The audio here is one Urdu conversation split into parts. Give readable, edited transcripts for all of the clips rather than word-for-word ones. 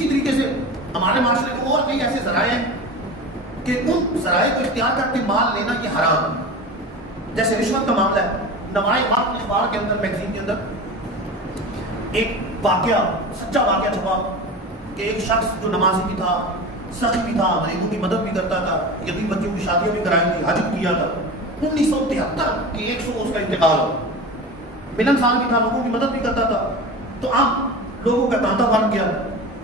اسی طریقے سے ہمارے معاشرے میں اور کئی ایسے ذرائع ہیں کہ ان ذرائع کو اختیار کر کے مال لینا یہ حرام ہے. جیسے رشوت کا معاملہ ہے. نمائے وقت اخبار کے اندر، میگزین کے اندر ایک واقعہ، سچا واقعہ چھپا کہ ایک شخص جو نمازی بھی تھا، سخی بھی تھا، غریبوں کی مدد بھی کرتا تھا، یتیم بچوں کی شادیاں بھی کرائی تھی، حج بھی کیا تھا. 1973 کی 100 اس کا انتقال ہو. ملن سال بھی تھا، لوگوں کی مدد بھی کرتا تھا. تو اب لوگوں کا تانتا بن گیا،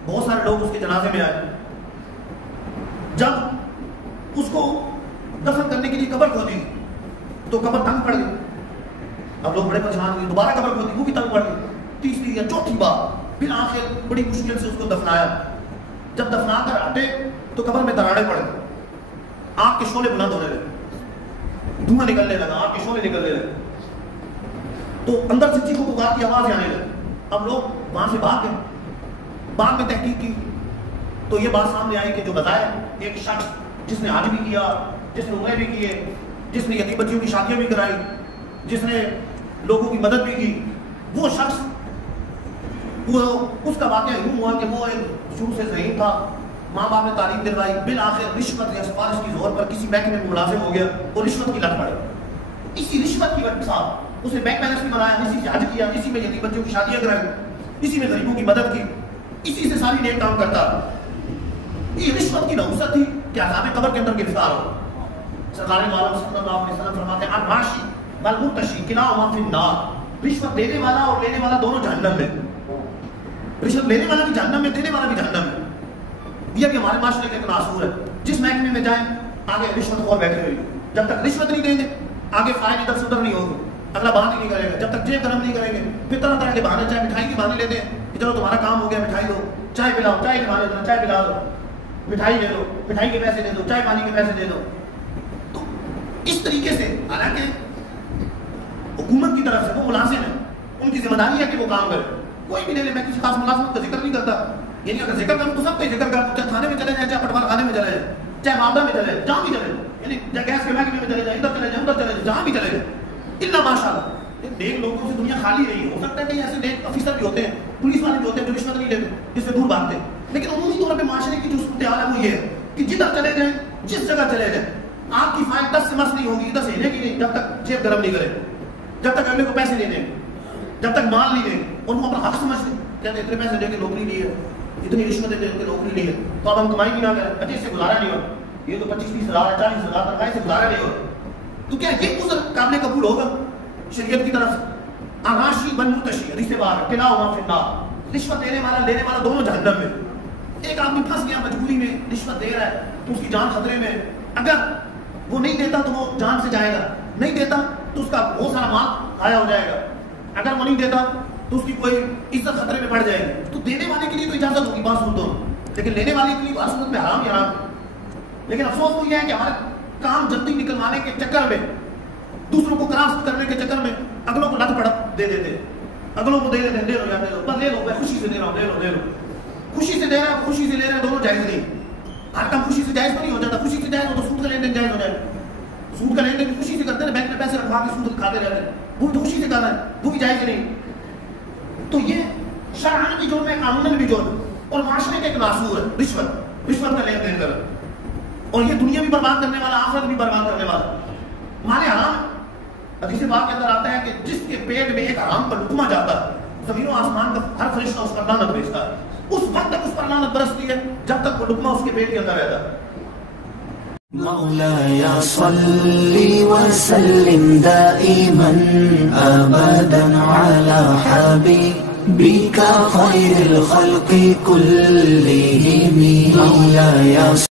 بہت سارے لوگ اس کے جنازے میں آئے. جب اس کو دفن کرنے کے لیے قبر کھودی تو قبر تنگ پڑ گئی. اب لوگ بڑے پریشان ہوئے، دوبارہ قبر کھودی، وہ بھی تنگ پڑ گئی. تیسری یا چوتھی بار پھر آخر بڑی مشکل سے اس کو دفنایا. جب دفنا کر ہٹے تو قبر میں دراڑیں پڑ گئی، آگ کے شعلے بلند ہونے لگے، دھواں نکلنے لگا، آگ کے شعلے نکلنے لگے. تو اندر سے چیخو پکار کی آوازیں آنے لگی. اب لوگ وہاں سے بھاگ گئے. بعد میں تحقیق کی تو یہ بات سامنے آئی کہ جو بتایا ایک شخص جس نے حج بھی کیا، جس نے عمرے بھی کیے، جس نے یتیم بچیوں کی شادیاں بھی کرائی، جس نے لوگوں کی مدد بھی کی، وہ شخص اس کا واقعہ یوں ہوا کہ وہ ایک شروع سے ذہین تھا، ماں باپ نے تعلیم دلوائی، بالآخر رشوت یا سفارش کی زور پر کسی بینک میں ملازم ہو گیا اور رشوت کی لت پڑ گئی. اسی رشوت کی وجہ سے اس نے بینک بیلنس بھی بنایا، اسی سے حج کیا، اسی میں یتیم بچوں کی شادیاں کرائی، اسی میں غریبوں کی مدد کی، اسی سے ساری نیک کام کرتا. یہ رشوت کی نحوست تھی کہ عذاب قبر کے اندر گرفتار ہو. سرکار عالم صلی اللہ علیہ وسلم فرماتے ہیں الراشی والمرتشی کلاہما فی النار. رشوت دینے والا اور لینے والا دونوں جہنم میں. رشوت لینے والا بھی جہنم میں، دینے والا بھی جہنم میں. یہ کہ ہمارے معاشرے کا ایک ناصور ہے، جس محکمے میں جائیں آگے رشوت خور بیٹھے ہوئے. جب تک رشوت نہیں دیں گے آگے فائل ادھر سے ادھر نہیں ہوگی، اگلا بہانہ نہیں کرے گا. جب تک جیب گرم نہیں کریں گے پھر طرح طرح کے بہانے، چاہے مٹھائی کے بہانے لیتے ہیں کہ چلو تمہارا کام ہو گیا، مٹھائی دو، چائے پلاؤ، چائے کے بہانے دو، چائے پلا دو، مٹھائی دے دو، مٹھائی کے پیسے دے دو، چائے پانی کے پیسے دے دو. تو اس طریقے سے حالانکہ حکومت کی طرف سے وہ ملازم ہیں، ان کی ذمہ داری ہے کہ وہ کام کرے. کوئی بھی نہیں، میں کسی خاص ملازمت کا ذکر نہیں کرتا، یعنی اگر ذکر کروں تو سب کا ذکر کروں، چاہے تھانے میں چلے جائیں، چاہے پٹوار خانے میں چلے جائیں، چاہے معاملہ میں چلے جائیں، جہاں بھی چلے جائیں، یعنی چاہے گیس کے محکمے میں چلے جائیں، ادھر چلے جائیں، ادھر چلے جائیں، جہاں بھی چلے جائیں. الا ماشاء اللہ نیک لوگوں سے دنیا خالی رہی ہے. ہو سکتا ہے کہ ایسے نیک افیسر بھی ہوتے ہیں، پولیس والے بھی ہوتے ہیں جو رشوت نہیں لیتے، جس سے دور بھاگتے ہیں. لیکن عمومی طور پہ معاشرے کی جو صورتحال ہے وہ یہ ہے کہ جدھر چلے جائیں، جس جگہ چلے جائیں، آپ کی فائل 10 سے مس نہیں ہوگی، ادھر سے ہلے گی نہیں جب تک جیب گرم نہیں کرے، جب تک اگلے کو پیسے نہیں دیں، جب تک مال نہیں دیں. اور وہ اپنا حق سمجھتے ہیں، کہتے اتنے پیسے دے کے نوکری لی ہے، اتنی رشوت دے کے نوکری لی ہے تو اب ہم کمائی بھی نہ کریں، اچھے سے گزارا نہیں ہو، یہ تو 25-30 ہزار 40 ہزار تنخواہ سے گزارا نہیں ہو. تو کیا یہ عذر قابل قبول ہوگا شریعت کی طرف سے؟ الراشی والمرتشی حدیث بار کلاہما فی النار. رشوت دینے والا لینے والا دونوں جہنم میں. ایک آدمی پھنس گیا مجبوری میں، رشوت دے رہا ہے تو اس کی جان خطرے میں. اگر وہ نہیں دیتا تو وہ جان سے جائے گا، نہیں دیتا تو اس کا بہت سارا مال ضائع ہو جائے گا. اگر وہ نہیں دیتا تو اس کی کوئی عزت خطرے میں پڑ جائے گی. تو دینے والے کے لیے تو اجازت ہوگی بات سن دو، لیکن لینے والے کے لیے تو اصل میں حرام ہی حرام. لیکن افسوس تو یہ ہے کہ ہمارے کام جلدی نکلوانے کے چکر میں، دوسروں کو کراس کرنے کے چکر میں اگلوں کو لت پڑت دے دیتے، اگلوں کو دے دیتے، دے لو یا دے لو، بس لے لو، میں خوشی سے دے رہا ہوں، لے لو لے لو. خوشی سے دے رہا ہے، خوشی سے لے رہے ہیں، دونوں جائز نہیں. ہر کام خوشی سے جائز تو نہیں ہو جاتا. خوشی سے جائز ہو تو سود کا لین دین جائز ہو جائے. سود کا لین دین خوشی سے کرتے ہیں، بینک میں پیسے رکھوا کے سود کھاتے رہتے ہیں، وہ بھی تو خوشی سے کر رہے ہیں، وہ بھی جائز نہیں. تو یہ شرعاً بھی جرم ہے، قانوناً بھی جرم، اور معاشرے کا ایک ناصور ہے رشوت کا لین دین کر. اور یہ دنیا بھی برباد کرنے والا، آخرت بھی برباد کرنے والا. مال حرام حدیث پاک کے اندر آتا ہے کہ جس کے پیٹ میں ایک حرام کا لقمہ جاتا ہے، زمین و آسمان کا ہر فرشتہ اس پر لعنت بھیجتا ہے. اس وقت تک اس پر لعنت برستی ہے جب تک وہ لقمہ اس کے پیٹ کے اندر رہتا ہے. مولاي صل وسلم دائما ابدا على حبيبك خير الخلق كلهم. مولاي